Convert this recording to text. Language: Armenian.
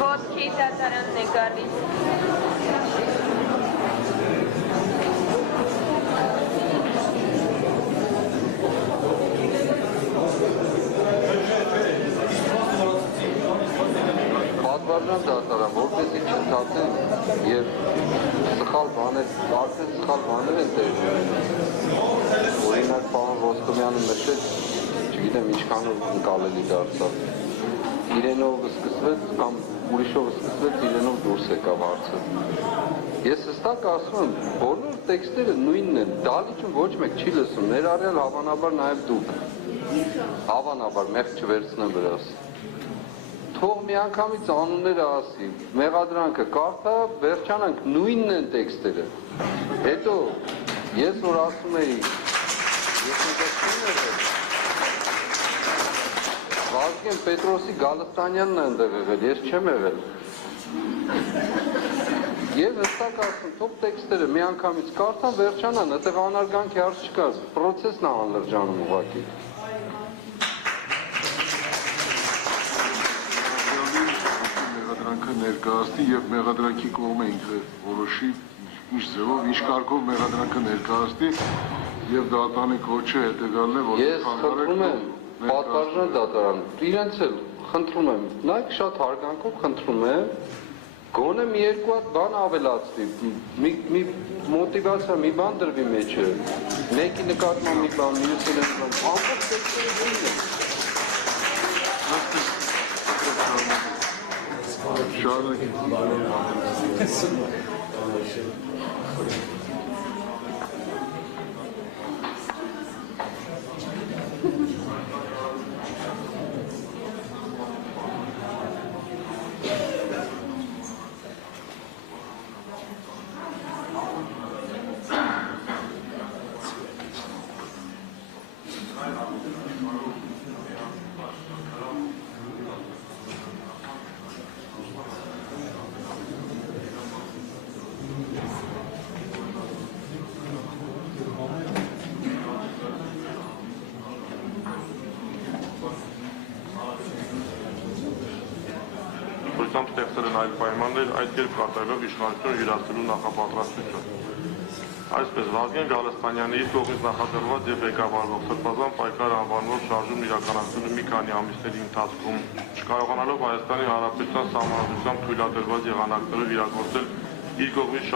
Ոտքի դատարանն է գալիս։ Պատվարժան դատարան, որպեսզի չընդհատեն եւ սխալ բաներ, արդեն սխալ բաներ են տեղի ունենում։ Օրինակ պարոն Ռոստոմյանը նշեց, չգիտեմ ինչքանով ընկալելի դարձավ։ Իրենով սկսվեց կամ ուրիշով սկսվեց, իրենով դուրս եկավ հարցը։ Ես հստակ ասում եմ, բոլոր տեքստերը նույնն են, դալիճում ոչ մեկ չի լսում, ներառյալ հավանաբար նաև դուք։ Հավանաբար մեղք չվերցնեմ վրաս։ Թող մի անգամից անունները ասի, մեղադրանքը կարդա, վերջանանք, նույնն են տեքստերը։ Հետո ես որ ասում էի, ես ընդգծում եղել, Վազգեն Պետրոսի Գալստանյանն է ընդեղ եղել, ես չեմ եղել։ Եվ հստակ ասում, թող տեքստերը մի անգամից կարդան, վերջանան, այդտեղ անարգանքի հարց չկա, պրոցեսն է անլրջանում ուղղակի։ Ներկայացնի եւ մեղադրանքի կողմը ինքը որոշի ինչ ձևով, ինչ կարգով մեղադրանքը ներկայացնի եւ դատարանի կոչը հետեւյալն է, որ ես խնդրում եմ պատվարժան դատարան, իրենց էլ խնդրում եմ, նայեք շատ հարգանքով խնդրում եմ, գոնե մի երկու հատ բան ավելացվի, մի մոտիվացիա, մի բան դրվի մեջը, մեկի նկատմամբ մի բան, մյուսի նկատմամբ, ամբողջ տեքստերը նույնն են։ Ստեղծել են այլ պայմաններ, այդ կերպ կատարելով իշխանությունը հյուրասիրելու նախապատրաստություն։ Այսպես Վազգեն Գալստանյանի իր կողմից նախաձեռնված եւ ղեկավարվող սրբազան պայքար անվանվող շարժումն իրականացնելու մի քանի ամիսների ընթացքում չկարողանալով Հայաստանի Հանրապետության սահմանադրությամբ թույլատրված եղանակներով իրագործել իր կողմից